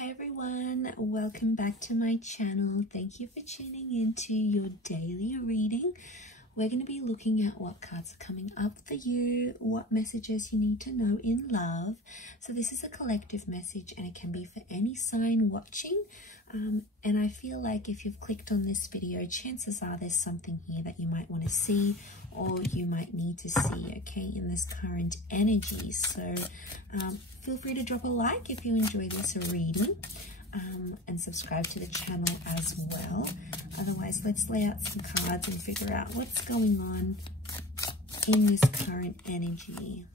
Hi everyone, welcome back to my channel. Thank you for tuning into your daily reading. We're going to be looking at what cards are coming up for you, what messages you need to know in love. So this is a collective message and it can be for any sign watching. And I feel like if you've clicked on this video, chances are there's something here that you might want to see or you might need to see, okay, in this current energy. So feel free to drop a like if you enjoy this reading, and subscribe to the channel as well. Otherwise, let's lay out some cards and figure out what's going on in this current energy.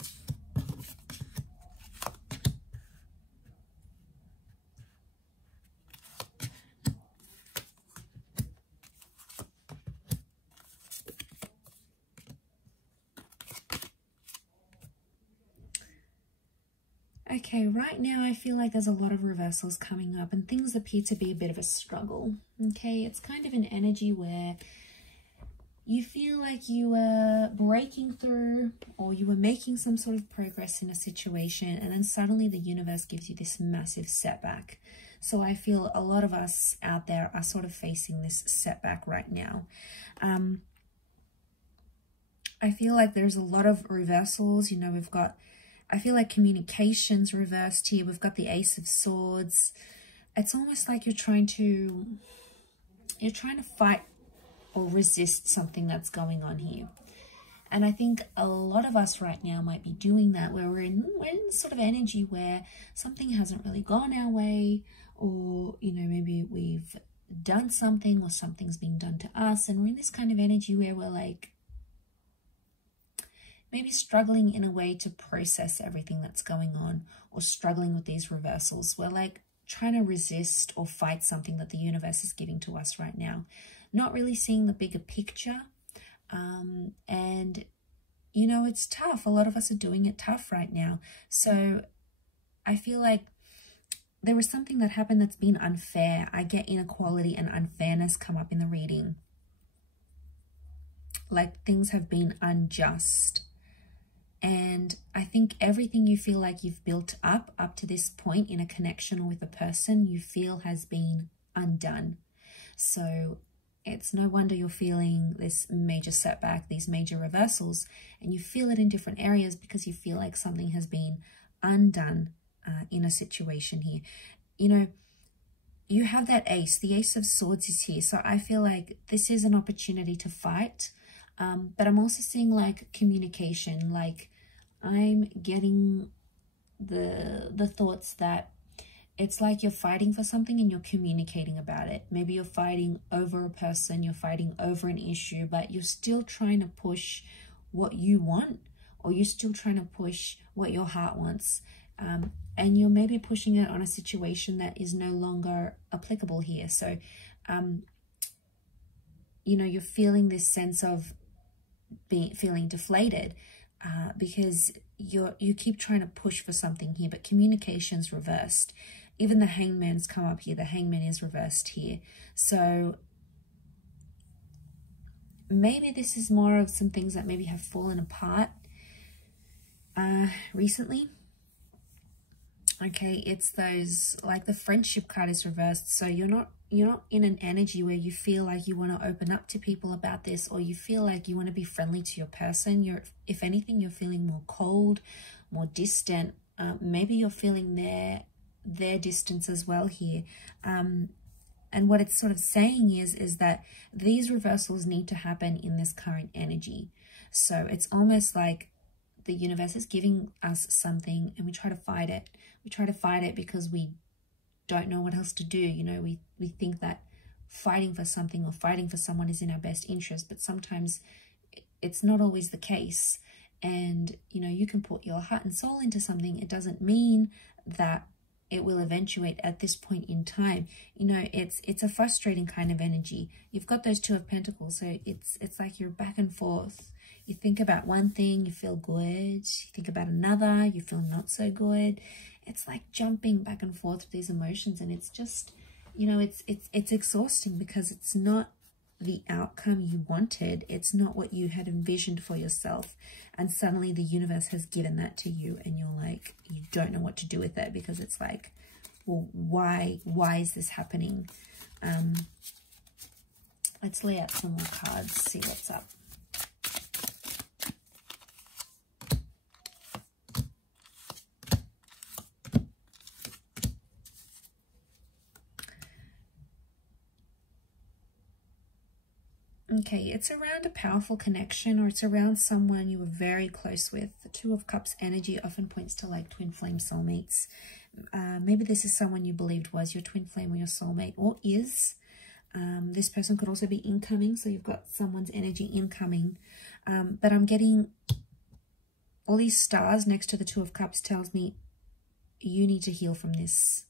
Okay, right now I feel like there's a lot of reversals coming up and things appear to be a bit of a struggle. Okay, it's kind of an energy where you feel like you were breaking through or you were making some sort of progress in a situation, and then suddenly the universe gives you this massive setback. So I feel a lot of us out there are sort of facing this setback right now. I feel like there's a lot of reversals. You know, we've got, I feel like communication's reversed here. We've got the Ace of Swords. It's almost like you're trying to fight or resist something that's going on here. And I think a lot of us right now might be doing that, where we're in sort of energy where something hasn't really gone our way, or, you know, maybe we've done something or something's being done to us. And we're in this kind of energy where we're like, maybe struggling in a way to process everything that's going on, or struggling with these reversals. We're like trying to resist or fight something that the universe is giving to us right now. Not really seeing the bigger picture. And, you know, it's tough. A lot of us are doing it tough right now. So I feel like there was something that happened that's been unfair. I get inequality and unfairness come up in the reading. Like things have been unjust. And I think everything you feel like you've built up to this point in a connection or with a person, you feel has been undone. So it's no wonder you're feeling this major setback, these major reversals, and you feel it in different areas because you feel like something has been undone in a situation here. You know, you have that ace, the Ace of Swords is here. So I feel like this is an opportunity to fight. But I'm also seeing like communication, like I'm getting the thoughts that it's like you're fighting for something and you're communicating about it. Maybe you're fighting over a person, you're fighting over an issue, but you're still trying to push what you want, or you're still trying to push what your heart wants. And you're maybe pushing it on a situation that is no longer applicable here. So, you know, you're feeling this sense of feeling deflated because you keep trying to push for something here, but communication's reversed. Even the Hangman's come up here. The Hangman is reversed here. So maybe this is more of some things that maybe have fallen apart recently. Okay, it's those, like the Friendship card is reversed. So you're not in an energy where you feel like you want to open up to people about this, or you feel like you want to be friendly to your person. If anything, you're feeling more cold, more distant. Maybe you're feeling their distance as well here. And what it's sort of saying is that these reversals need to happen in this current energy. So it's almost like the universe is giving us something and we try to fight it. We try to fight it because we don't know what else to do. You know, we think that fighting for something or fighting for someone is in our best interest, but sometimes it's not always the case. And, you know, you can put your heart and soul into something. It doesn't mean that it will eventuate at this point in time. You know, it's a frustrating kind of energy. You've got those Two of Pentacles, so it's like you're back and forth. You think about one thing, you feel good. You think about another, you feel not so good. It's like jumping back and forth with these emotions, and it's just, you know, it's exhausting because it's not the outcome you wanted. It's not what you had envisioned for yourself. And suddenly the universe has given that to you and you're like, you don't know what to do with it, because it's like well, why is this happening? Let's lay out some more cards, see what's up. Okay, it's around a powerful connection, or it's around someone you were very close with. The Two of Cups energy often points to like twin flame soulmates. Maybe this is someone you believed was your twin flame or your soulmate, or is. This person could also be incoming, so you've got someone's energy incoming. But I'm getting all these stars next to the Two of Cups tells me you need to heal from this.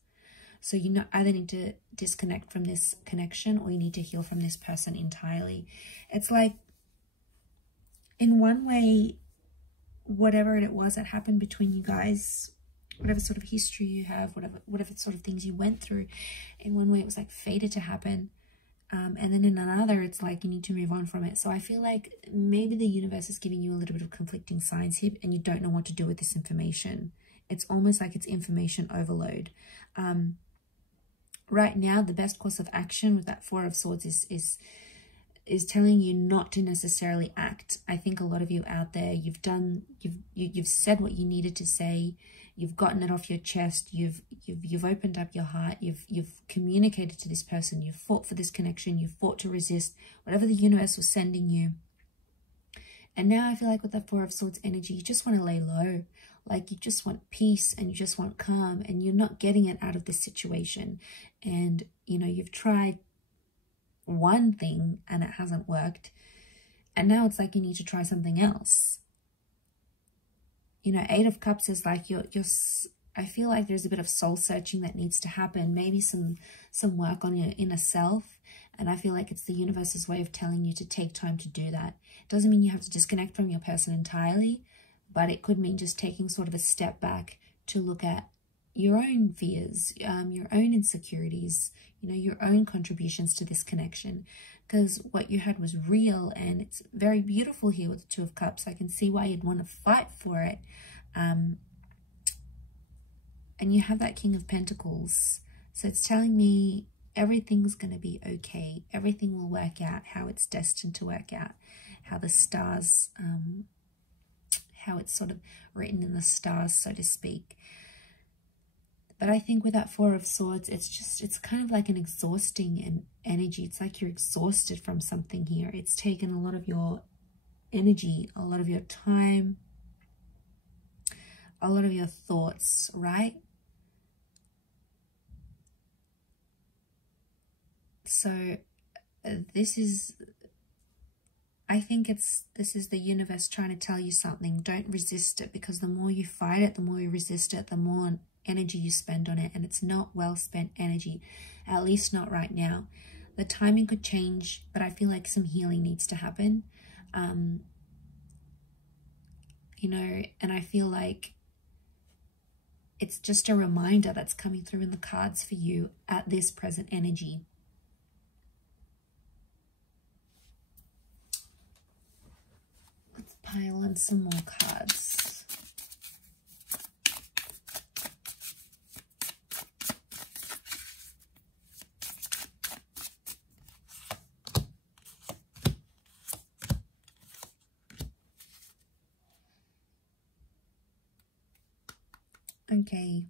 So you either need to disconnect from this connection, or you need to heal from this person entirely. It's like, in one way, whatever it was that happened between you guys, whatever sort of history you have, whatever sort of things you went through, in one way it was like fated to happen. And then in another, it's like you need to move on from it. So I feel like maybe the universe is giving you a little bit of conflicting signs here, and you don't know what to do with this information. It's almost like it's information overload. Right now, the best course of action with that Four of Swords is telling you not to necessarily act. I think a lot of you out there, you've said what you needed to say. You've gotten it off your chest. You've opened up your heart. You've communicated to this person. You've fought for this connection. You've fought to resist whatever the universe was sending you. And now I feel like with the Four of Swords energy, you just want to lay low. Like you just want peace and you just want calm, and you're not getting it out of this situation. And, you know, you've tried one thing and it hasn't worked. And now it's like you need to try something else. You know, Eight of Cups is like I feel like there's a bit of soul searching that needs to happen. Maybe some work on your inner self. And I feel like it's the universe's way of telling you to take time to do that. It doesn't mean you have to disconnect from your person entirely, but it could mean just taking sort of a step back to look at your own fears, your own insecurities, you know, your own contributions to this connection. Because what you had was real, and it's very beautiful here with the Two of Cups. I can see why you'd want to fight for it. And you have that King of Pentacles. So it's telling me everything's going to be okay. Everything will work out how it's destined to work out. How the stars, how it's sort of written in the stars, so to speak. But I think with that Four of Swords, it's kind of like an exhausting energy. It's like you're exhausted from something here. It's taken a lot of your energy, a lot of your time, a lot of your thoughts, right? So this is, I think this is the universe trying to tell you something. Don't resist it, because the more you fight it, the more you resist it, the more energy you spend on it, and it's not well spent energy, at least not right now. The timing could change, but I feel like some healing needs to happen. You know, and I feel like it's just a reminder that's coming through in the cards for you at this present energy. Let's pile in some more cards. Okay,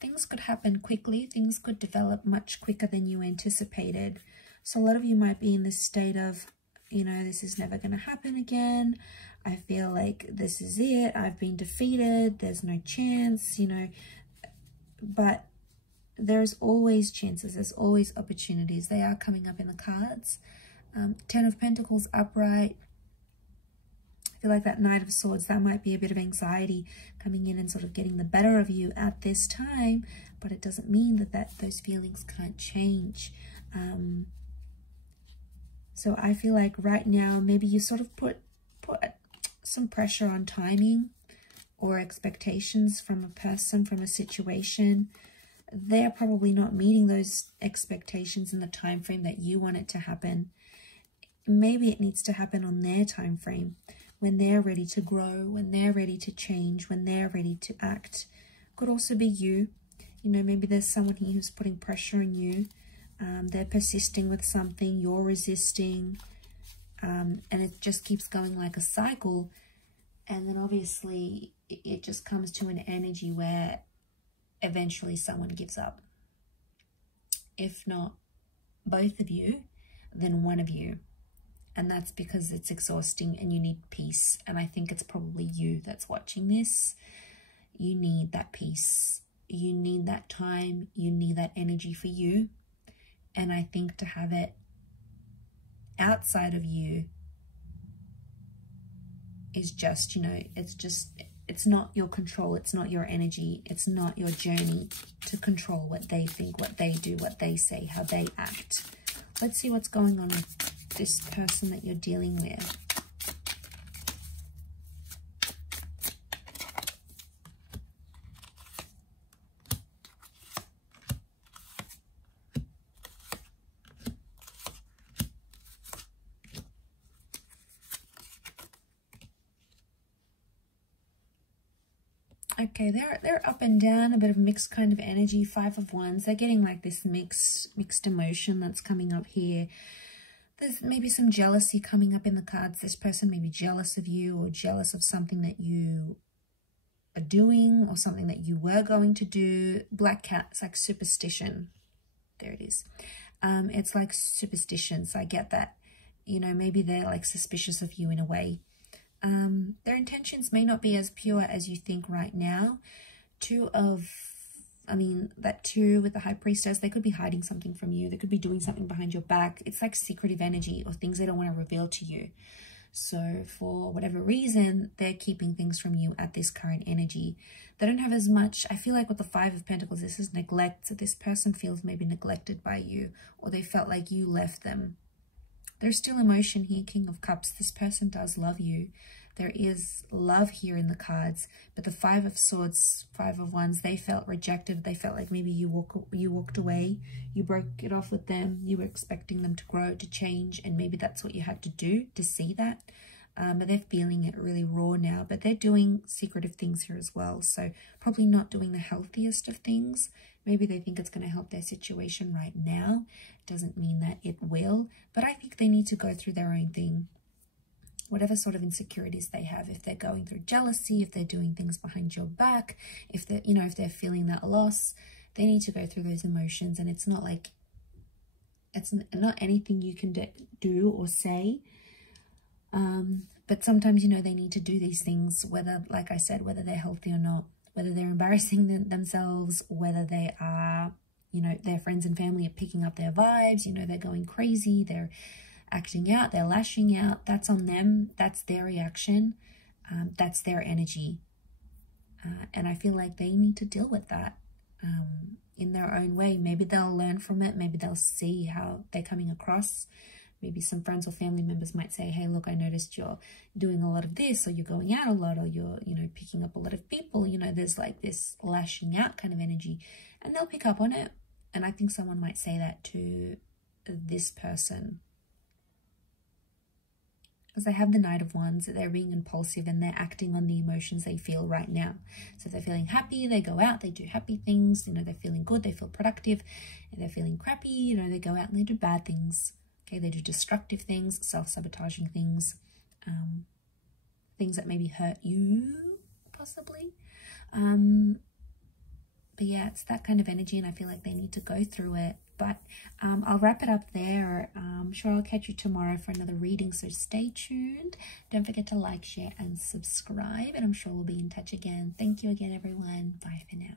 things could happen quickly. Things could develop much quicker than you anticipated. So a lot of you might be in this state of, you know, this is never going to happen again. I feel like this is it. I've been defeated. There's no chance, you know. But there's always chances. There's always opportunities. They are coming up in the cards. Ten of Pentacles upright. I feel like that Knight of Swords, that might be a bit of anxiety coming in and sort of getting the better of you at this time, but it doesn't mean that those feelings can't change. So I feel like right now, maybe you sort of put some pressure on timing or expectations from a person, from a situation. They're probably not meeting those expectations in the time frame that you want it to happen. Maybe it needs to happen on their time frame, when they're ready to grow, when they're ready to change, when they're ready to act. Could also be you. You know, maybe there's someone here who's putting pressure on you. They're persisting with something, you're resisting, and it just keeps going like a cycle. And then obviously it just comes to an energy where eventually someone gives up. If not both of you, then one of you. And that's because it's exhausting and you need peace. And I think it's probably you that's watching this. You need that peace. You need that time. You need that energy for you. And I think to have it outside of you is just, you know, it's not your control. It's not your energy. It's not your journey to control what they think, what they do, what they say, how they act. Let's see what's going on with this person that you're dealing with. Okay, they're up and down, a bit of mixed kind of energy. 5 of Wands. They're getting like this mixed emotion that's coming up here. There's maybe some jealousy coming up in the cards. This person may be jealous of you or jealous of something that you are doing or something that you were going to do. Black cat, it's like superstition. There it is. It's like superstition, so I get that. You know, maybe they're like suspicious of you in a way. Their intentions may not be as pure as you think right now. That 2 with the High Priestess, they could be hiding something from you. They could be doing something behind your back. It's like secretive energy or things they don't want to reveal to you. So for whatever reason, they're keeping things from you at this current energy. They don't have as much, I feel like with the 5 of Pentacles, this is neglect. So this person feels maybe neglected by you, or they felt like you left them. There's still emotion here, King of Cups. This person does love you. There is love here in the cards. But the 5 of Swords, 5 of Wands, they felt rejected. They felt like maybe you walked away. You broke it off with them. You were expecting them to grow, to change. And maybe that's what you had to do to see that. But they're feeling it really raw now. But they're doing secretive things here as well. So probably not doing the healthiest of things. Maybe they think it's going to help their situation right now. Doesn't mean that it will. But I think they need to go through their own thing. Whatever sort of insecurities they have, if they're going through jealousy, if they're doing things behind your back, if they're, you know, if they're feeling that loss, they need to go through those emotions. And it's not like, it's not anything you can do or say. But sometimes, you know, they need to do these things, whether, like I said, whether they're healthy or not, whether they're embarrassing themselves, whether they are, you know, their friends and family are picking up their vibes, you know, they're going crazy, they're acting out, they're lashing out. That's on them. That's their reaction. That's their energy. And I feel like they need to deal with that in their own way. Maybe they'll learn from it. Maybe they'll see how they're coming across. Maybe some friends or family members might say, hey, look, I noticed you're doing a lot of this, or you're going out a lot, or you're, you know, picking up a lot of people. You know, there's like this lashing out kind of energy, and they'll pick up on it. And I think someone might say that to this person, because they have the Knight of Wands. They're being impulsive and they're acting on the emotions they feel right now. So if they're feeling happy, they go out, they do happy things. You know, they're feeling good, they feel productive. If they're feeling crappy, you know, they go out and they do bad things. Okay, they do destructive things, self-sabotaging things, things that maybe hurt you, possibly. But yeah, it's that kind of energy, and I feel like they need to go through it. But I'll wrap it up there. I'm sure I'll catch you tomorrow for another reading, so stay tuned. Don't forget to like, share, and subscribe, and I'm sure we'll be in touch again. Thank you again, everyone. Bye for now.